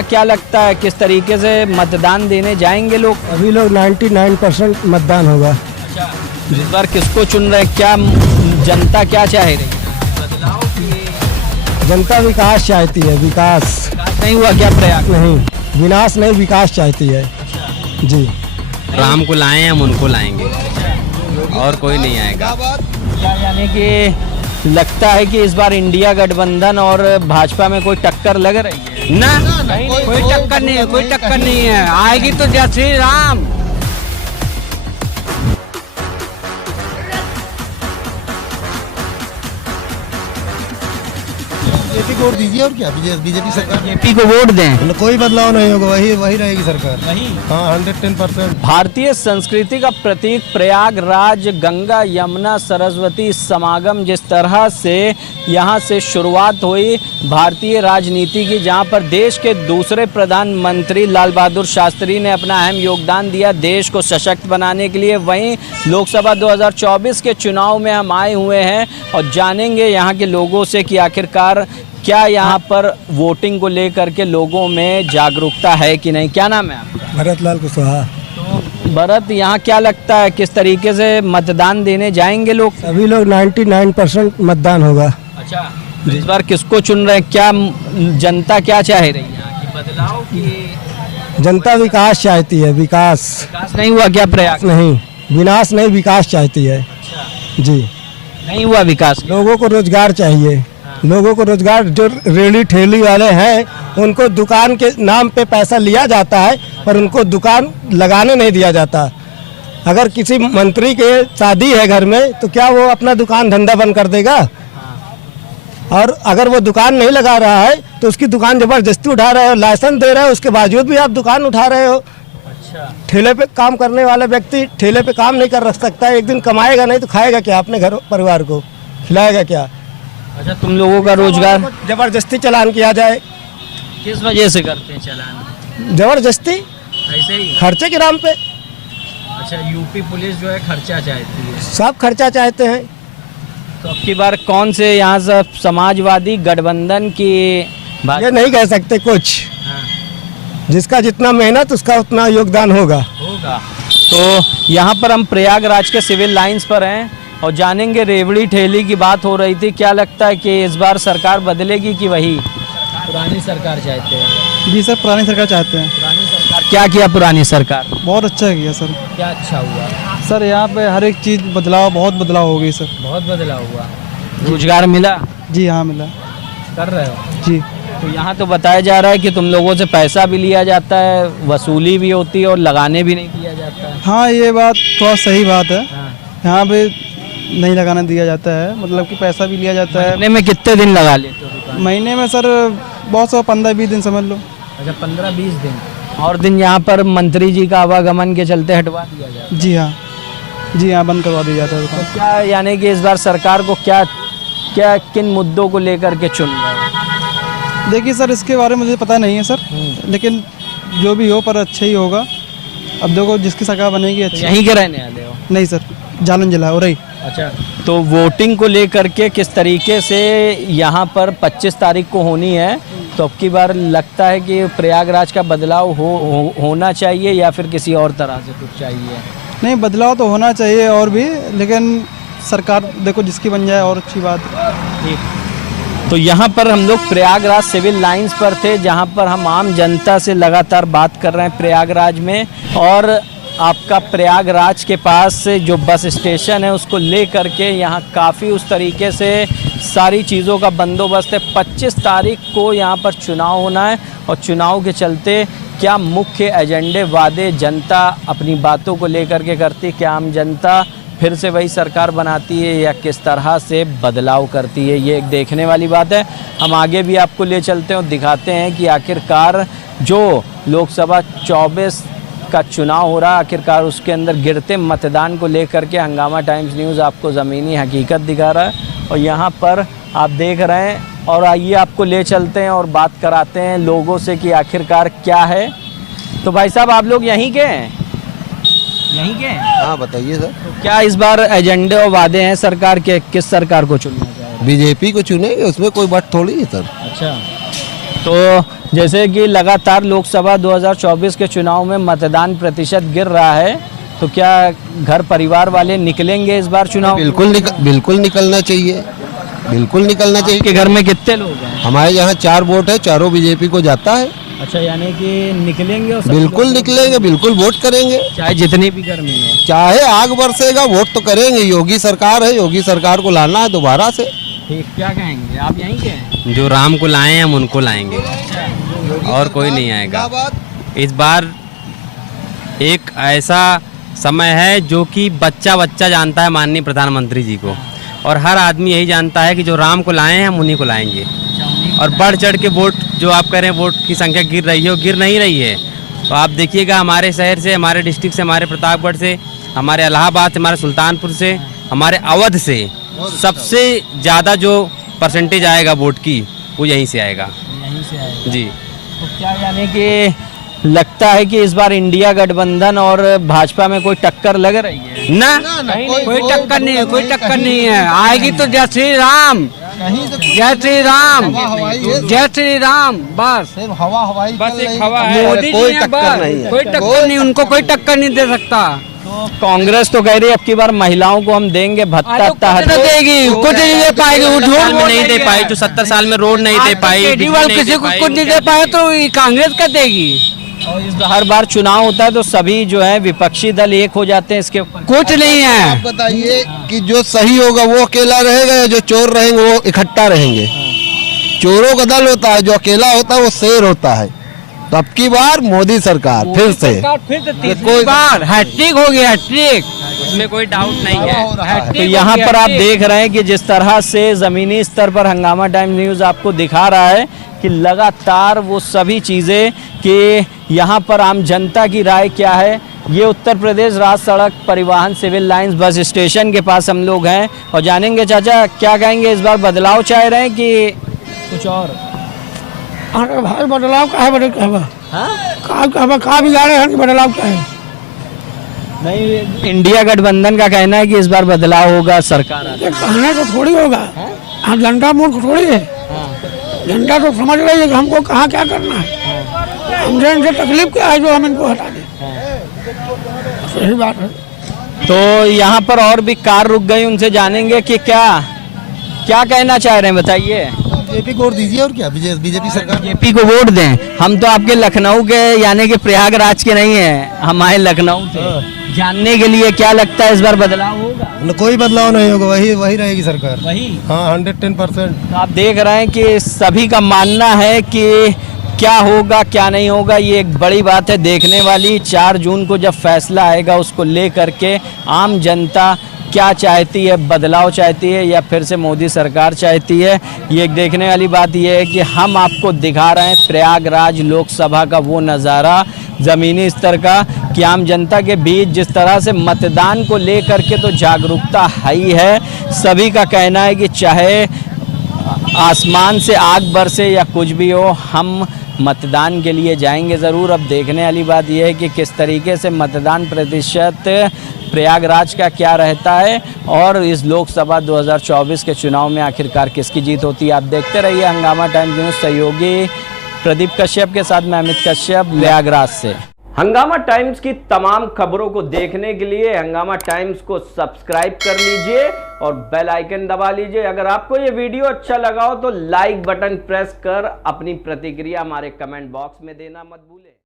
यहाँ क्या लगता है किस तरीके से मतदान देने जाएंगे लोग? अभी लोग 99% मतदान होगा। अच्छा, इस बार किसको चुन रहे हैं? क्या जनता क्या चाह रही है? बदलाव की जनता विकास चाहती है। विकास नहीं हुआ क्या प्रयाग? नहीं, विनाश नहीं, विकास चाहती है जी। राम को लाए हम उनको लाएंगे और कोई नहीं आएगा। क्या यानी कि लगता है कि इस बार इंडिया गठबंधन और भाजपा में कोई टक्कर लग रही है? ना कोई टक्कर नहीं है, कोई टक्कर नहीं है। आएगी तो जय श्री राम। बीजेपी को वोट दीजिए और क्या, बीजेपी सरकार। बीजेपी को वोट दें। कोई बदलाव नहीं होगा, वही रहेगी सरकार। हाँ 110%। भारतीय संस्कृति का प्रतीक प्रयागराज, गंगा यमुना सरस्वती समागम जिस तरह से यहाँ से शुरुआत हुई भारतीय राजनीति की, जहाँ पर देश के दूसरे प्रधानमंत्री लाल बहादुर शास्त्री ने अपना अहम योगदान दिया देश को सशक्त बनाने के लिए। वहीं लोकसभा 2024 के चुनाव में हम आए हुए हैं और जानेंगे यहाँ के लोगों से कि आखिरकार क्या यहाँ पर वोटिंग को लेकर के लोगों में जागरूकता है कि नहीं। क्या नाम है आपका? भरत लाल कुशवाहा। तो भरत, यहाँ क्या लगता है किस तरीके से मतदान देने जाएंगे लोग? अभी लोग 99% मतदान होगा। अच्छा, इस बार किसको चुन रहे हैं? क्या जनता क्या चाह रही है यहाँ की? बदलाव की जनता विकास चाहती है। विकास नहीं हुआ क्या प्रयाग? नहीं, विनाश नहीं, विकास चाहती है जी। नहीं हुआ विकास? लोगों को रोजगार चाहिए। लोगों को रोजगार, जो रेहड़ी ठेली वाले हैं उनको दुकान के नाम पे पैसा लिया जाता है पर उनको दुकान लगाने नहीं दिया जाता। अगर किसी मंत्री के शादी है घर में तो क्या वो अपना दुकान धंधा बंद कर देगा? और अगर वो दुकान नहीं लगा रहा है तो उसकी दुकान जबरदस्ती उठा रहे हो, लाइसेंस दे रहे हो, उसके बावजूद भी आप दुकान उठा रहे हो। अच्छा, ठेले पे काम करने वाला व्यक्ति ठेले पे काम नहीं कर सकता है। एक दिन कमाएगा नहीं तो खाएगा क्या? अपने घर परिवार को खिलाएगा क्या? अच्छा, तुम लोगों का रोजगार जबरदस्ती चालान किया जाए। किस वजह से करते हैं चालान? जबरदस्ती ऐसे ही? खर्चे के नाम पे। अच्छा, यूपी पुलिस जो है खर्चा चाहती है। सब खर्चा चाहते हैं। तो अब की बार कौन से यहाँ से समाजवादी गठबंधन की ये नहीं कह सकते कुछ। हाँ, जिसका जितना मेहनत उसका उतना योगदान होगा। तो यहाँ पर हम प्रयागराज के सिविल लाइंस पर हैं और जानेंगे, रेवड़ी ठेली की बात हो रही थी। क्या लगता है कि इस बार सरकार बदलेगी कि वही पुरानी सरकार चाहते हैं? जी सर, पुरानी सरकार चाहते हैं। पुरानी सरकार क्या किया? पुरानी सरकार बहुत अच्छा किया सर। क्या अच्छा हुआ? सर यहाँ पे हर एक चीज़ बदलाव, बहुत बदलाव हो गई सर। बहुत बदलाव हुआ। रोजगार मिला? जी हाँ मिला। कर रहे हो? जी। तो यहाँ तो बताया जा रहा है कि तुम लोगों से पैसा भी लिया जाता है, वसूली भी होती है और लगाने भी नहीं दिया जाता है। हाँ ये बात थोड़ा सही बात है। हाँ। यहाँ पे नहीं लगाने दिया जाता है, मतलब कि पैसा भी लिया जाता है। महीने में कितने दिन लगा लेते हो दुकान? महीने में सर बहुत सा 15-20 दिन समझ लो। अच्छा, 15-20 दिन। और दिन यहाँ पर मंत्री जी का आवागमन के चलते हटवा दिया जाता है। जी हाँ, जी हाँ, बंद करवा दिया जाता है दुकान। तो क्या यानी कि इस बार सरकार को क्या क्या किन मुद्दों को लेकर के चुन रहे हो? देखिए सर, इसके बारे में मुझे पता नहीं है सर, लेकिन जो भी हो पर अच्छा ही होगा। अब देखो जिसकी सरकार बनेगी अच्छी। यहीं के रहने वाले हो? नहीं सर, जालन जिला और अच्छा, तो वोटिंग को लेकर के किस तरीके से यहाँ पर 25 तारीख को होनी है, तो अब की बार लगता है कि प्रयागराज का बदलाव होना चाहिए या फिर किसी और तरह से कुछ चाहिए? नहीं, बदलाव तो होना चाहिए और भी, लेकिन सरकार देखो जिसकी बन जाए और अच्छी बात। ठीक। तो यहाँ पर हम लोग प्रयागराज सिविल लाइंस पर थे, जहाँ पर हम आम जनता से लगातार बात कर रहे हैं प्रयागराज में। और आपका प्रयागराज के पास से जो बस स्टेशन है उसको ले करके यहाँ काफ़ी उस तरीके से सारी चीज़ों का बंदोबस्त है। 25 तारीख को यहाँ पर चुनाव होना है और चुनाव के चलते क्या मुख्य एजेंडे वादे जनता अपनी बातों को लेकर के करती, क्या आम जनता फिर से वही सरकार बनाती है या किस तरह से बदलाव करती है, ये एक देखने वाली बात है। हम आगे भी आपको ले चलते हैं और दिखाते हैं कि आखिरकार जो लोकसभा 24 का चुनाव हो रहा, आखिरकार उसके अंदर गिरते मतदान को लेकर के हंगामा टाइम्स न्यूज़ आपको ज़मीनी हकीकत दिखा रहा है। और यहाँ पर आप देख रहे हैं और आइए आपको ले चलते हैं और बात कराते हैं लोगों से कि आखिरकार क्या है। तो भाई साहब, आप लोग यहीं के हैं? यहीं के हैं? हाँ बताइए सर। तो क्या इस बार एजेंडे और वादे हैं सरकार के, किस सरकार को चुनना चाहिए? बीजेपी को चुनेंगे, उसमें कोई बात थोड़ी है सर। अच्छा, तो जैसे कि लगातार लोकसभा 2024 के चुनाव में मतदान प्रतिशत गिर रहा है, तो क्या घर परिवार वाले निकलेंगे इस बार चुनाव? बिल्कुल निकलना चाहिए, बिल्कुल निकलना चाहिए। के घर में कितने लोग हैं? हमारे यहाँ 4 वोट है, चारों बीजेपी को जाता है। अच्छा, यानी कि निकलेंगे और सब बिल्कुल लोग- निकलेंगे, बिल्कुल वोट करेंगे, चाहे जितनी भी गर्मी है। चाहे आग बरसेगा वोट तो करेंगे। योगी सरकार है, योगी सरकार को लाना है दोबारा से। ठीक, क्या कहेंगे आप? यहीं के हैं? जो राम को लाए हैं हम उनको लाएंगे और कोई नहीं आएगा। इस बार एक ऐसा समय है जो कि बच्चा बच्चा जानता है माननीय प्रधानमंत्री जी को, और हर आदमी यही जानता है कि जो राम को लाए हैं हम उन्हीं को लाएंगे। और बढ़ चढ़ के वोट जो आप कह रहे हैं वोट की संख्या गिर रही है, वो गिर नहीं रही है। तो आप देखिएगा हमारे शहर से, हमारे डिस्ट्रिक्ट से, हमारे प्रतापगढ़ से, हमारे इलाहाबाद से, हमारे सुल्तानपुर से, हमारे अवध से सबसे ज़्यादा जो परसेंटेज आएगा वोट की वो यहीं से आएगा। यहीं से आएगा। जी। तो क्या यानी कि लगता है कि इस बार इंडिया गठबंधन और भाजपा में कोई टक्कर लग रही है? ना कोई टक्कर नहीं है, कोई टक्कर नहीं है। आएगी तो जय श्री राम, जय श्री राम, जय श्री राम, बस हवा हवाई बस एक हवा है। मोदी जी हैं, बस कोई टक्कर नहीं, उनको कोई टक्कर नहीं दे सकता। तो कांग्रेस तो कह रही है अब की बार महिलाओं को हम देंगे भत्ता कुछ नहीं देगी, कुछ नहीं दे पाएगी, वो झूठ में नहीं दे पाई, जो 70 साल में रोड नहीं दे पाई, केजरीवाल किसी को कुछ नहीं दे पाए तो ये कांग्रेस का देगी। और इस हर बार चुनाव होता है तो सभी जो है विपक्षी दल एक हो जाते हैं इसके ऊपर। कुछ नहीं आप है। बताइए कि जो सही होगा वो अकेला रहेगा या जो चोर रहेंगे वो इकट्ठा रहेंगे? चोरों का दल होता है, जो अकेला होता है वो शेर होता है। तो अब की बार मोदी सरकार फिर से फिर से तीसरी बार हैट्रिक हो गया, हैट्रिक। इसमें कोई डाउट नहीं है। तो यहाँ पर आप देख रहे हैं कि जिस तरह से जमीनी स्तर पर हंगामा टाइम न्यूज़ आपको दिखा रहा है कि लगातार वो सभी चीज़ें कि यहाँ पर आम जनता की राय क्या है। ये उत्तर प्रदेश राज्य सड़क परिवहन सिविल लाइंस बस स्टेशन के पास हम लोग हैं और जानेंगे चाचा क्या कहेंगे, इस बार बदलाव चाह रहे हैं कि कुछ और? अरे भाई बदलाव का है, का भी जा रहे हैं, बदलाव का है। नहीं, इंडिया गठबंधन का कहना है कि इस बार बदलाव होगा सरकार। ये कहना तो थोड़ी होगा, जनता मूर्ख थोड़ी है। जनता तो समझ रही है कि हमको कहाँ क्या करना है, हमसे इनसे तकलीफ क्या है जो हम इनको हटा दें। सही बात है। तो यहाँ पर और भी कार रुक गई, उनसे जानेंगे कि क्या क्या कहना चाह रहे हैं, बताइए। बीजेपी को वोट दीजिए और क्या, बीजेपी सरकार। बीजेपी को वोट दें? हम तो आपके लखनऊ के यानी कि प्रयागराज के नहीं हैं, हम आए लखनऊ से। जानने के लिए क्या लगता है इस बार बदलाव होगा? कोई बदलाव नहीं होगा, वही रहेगी सरकार। वही? हाँ, 110%। तो आप देख रहे हैं कि सभी का मानना है कि क्या होगा क्या नहीं होगा, ये एक बड़ी बात है देखने वाली। 4 जून को जब फैसला आएगा उसको लेकर के आम जनता क्या चाहती है, बदलाव चाहती है या फिर से मोदी सरकार चाहती है, ये एक देखने वाली बात ये है कि हम आपको दिखा रहे हैं प्रयागराज लोकसभा का वो नज़ारा ज़मीनी स्तर का कि आम जनता के बीच जिस तरह से मतदान को लेकर के तो जागरूकता है ही है। सभी का कहना है कि चाहे आसमान से आग बरसे या कुछ भी हो, हम मतदान के लिए जाएंगे ज़रूर। अब देखने वाली बात यह है कि किस तरीके से मतदान प्रतिशत प्रयागराज का क्या रहता है और इस लोकसभा 2024 के चुनाव में आखिरकार किसकी जीत होती है। आप देखते रहिए हंगामा टाइम्स न्यूज़। सहयोगी प्रदीप कश्यप के साथ मैं अमित कश्यप, प्रयागराज से। हंगामा टाइम्स की तमाम खबरों को देखने के लिए हंगामा टाइम्स को सब्सक्राइब कर लीजिए और बेल आइकन दबा लीजिए। अगर आपको ये वीडियो अच्छा लगा हो तो लाइक बटन प्रेस कर अपनी प्रतिक्रिया हमारे कमेंट बॉक्स में देना मत भूलें।